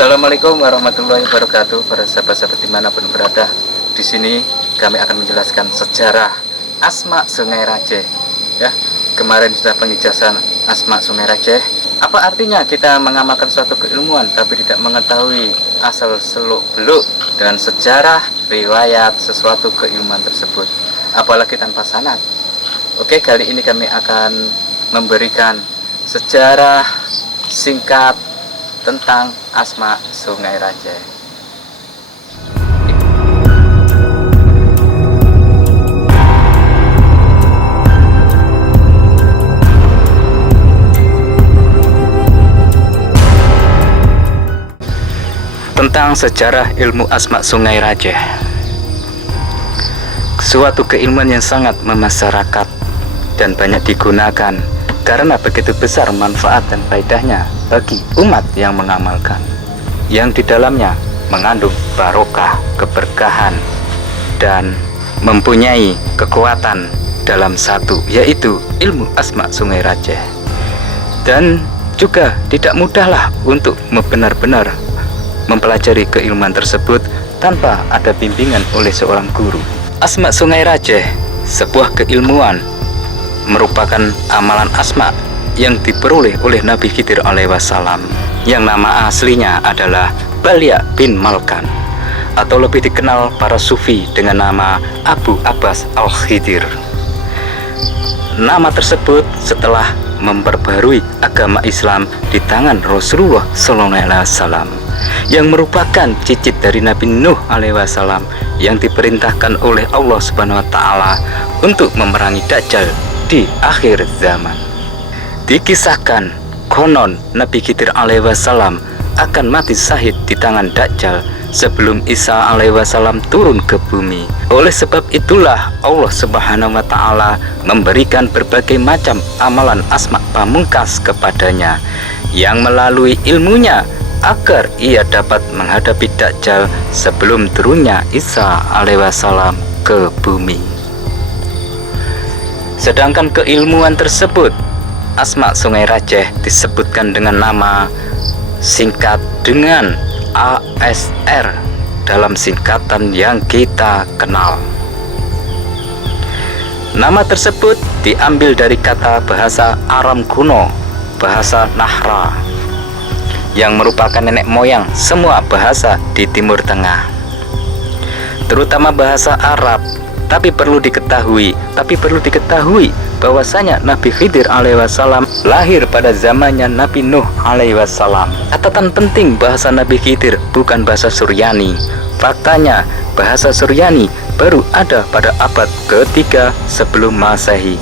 Assalamualaikum warahmatullahi wabarakatuh, para sahabat-sahabat dimanapun berada. Di sini kami akan menjelaskan sejarah Asma Sungai Rajeh. Ya, kemarin sudah pengijasan Asma Sungai Rajeh. Apa artinya kita mengamalkan suatu keilmuan tapi tidak mengetahui asal seluk beluk dan sejarah riwayat sesuatu keilmuan tersebut, apalagi tanpa sanad. Oke, kali ini kami akan memberikan sejarah singkat tentang Asma Sungai Rajeh. Tentang sejarah ilmu Asma Sungai Rajeh. Suatu keilmuan yang sangat memasyarakat dan banyak digunakan karena begitu besar manfaat dan faedahnya bagi umat yang mengamalkan, yang di dalamnya mengandung barokah, keberkahan, dan mempunyai kekuatan dalam satu, yaitu ilmu Asma Sungai Rajeh. Dan juga tidak mudahlah untuk benar-benar mempelajari keilmuan tersebut tanpa ada bimbingan oleh seorang guru. Asma Sungai Rajeh, sebuah keilmuan, merupakan amalan asma yang diperoleh oleh Nabi Khidir alaihissalam, yang nama aslinya adalah Balya bin Malkan, atau lebih dikenal para sufi dengan nama Abu Abbas al-Khidir. Nama tersebut setelah memperbarui agama Islam di tangan Rasulullah SAW, yang merupakan cicit dari Nabi Nuh alaihissalam yang diperintahkan oleh Allah Subhanahu wa Ta'ala untuk memerangi Dajjal di akhir zaman. Dikisahkan konon Nabi Khidir alaihissalam akan mati syahid di tangan Dajjal sebelum Isa alaihissalam turun ke bumi. Oleh sebab itulah Allah Subhanahu wa Ta'ala memberikan berbagai macam amalan asma pamungkas kepadanya, yang melalui ilmunya agar ia dapat menghadapi Dajjal sebelum turunnya Isa alaihissalam ke bumi. Sedangkan keilmuan tersebut, Asma Sungai Rajeh, disebutkan dengan nama singkat dengan ASR dalam singkatan yang kita kenal. Nama tersebut diambil dari kata bahasa Aram kuno, bahasa Nahra, yang merupakan nenek moyang semua bahasa di Timur Tengah, terutama bahasa Arab. Tapi perlu diketahui bahwasanya Nabi Khidir alaihissalam lahir pada zamannya Nabi Nuh alaihissalam. Catatan penting, bahasa Nabi Khidir bukan bahasa Suryani. Faktanya bahasa Suryani baru ada pada abad ketiga sebelum Masehi.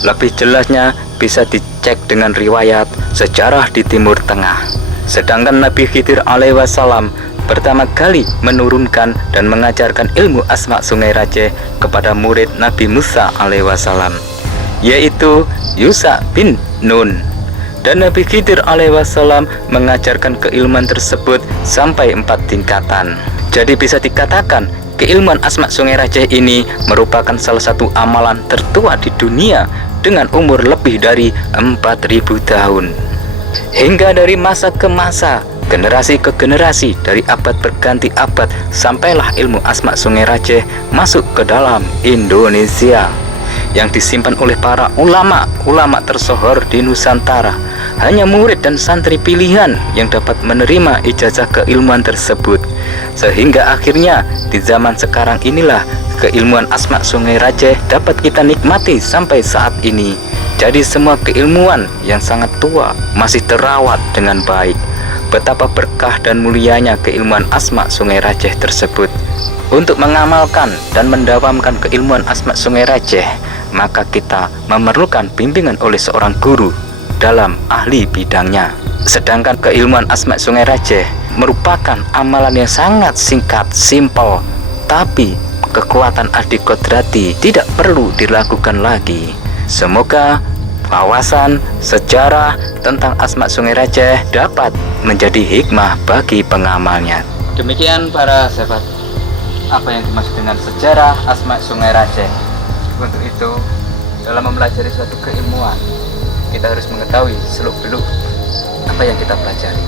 Lebih jelasnya bisa dicek dengan riwayat sejarah di Timur Tengah. Sedangkan Nabi Khidir alaihissalam pertama kali menurunkan dan mengajarkan ilmu Asma Sungai Rajeh kepada murid Nabi Musa alaihissalam, yaitu Yusha bin Nun. Dan Nabi Khidir alaihissalam mengajarkan keilmuan tersebut sampai 4 tingkatan. Jadi bisa dikatakan keilmuan Asma Sungai Rajeh ini merupakan salah satu amalan tertua di dunia dengan umur lebih dari 4.000 tahun. Hingga dari masa ke masa, generasi ke generasi, dari abad berganti abad, sampailah ilmu Asma Sungai Rajeh masuk ke dalam Indonesia, yang disimpan oleh para ulama tersohor di Nusantara. Hanya murid dan santri pilihan yang dapat menerima ijazah keilmuan tersebut, sehingga akhirnya di zaman sekarang inilah keilmuan Asma Sungai Rajeh dapat kita nikmati sampai saat ini. Jadi semua keilmuan yang sangat tua masih terawat dengan baik. Betapa berkah dan mulianya keilmuan Asma Sungai Rajeh tersebut. Untuk mengamalkan dan mendawamkan keilmuan Asma Sungai Rajeh, maka kita memerlukan bimbingan oleh seorang guru dalam ahli bidangnya. Sedangkan keilmuan Asma Sungai Rajeh merupakan amalan yang sangat singkat, simpel, tapi kekuatan adi kodrati tidak perlu dilakukan lagi. Semoga wawasan sejarah tentang Asma Sungai Rajeh dapat menjadi hikmah bagi pengamalnya. Demikian para sahabat, apa yang dimaksud dengan sejarah Asma Sungai Rajeh. Untuk itu, dalam mempelajari suatu keilmuan, kita harus mengetahui seluk beluk apa yang kita pelajari,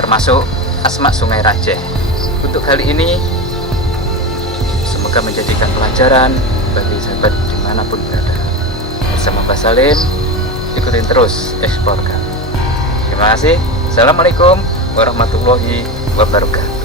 termasuk asma Sungai Raceh. Untuk kali ini semoga menjadikan pelajaran bagi sahabat dimanapun berada. Bersama Mbah Salim, ikutin terus eksplor kami. Terima kasih. Assalamualaikum warahmatullahi wabarakatuh.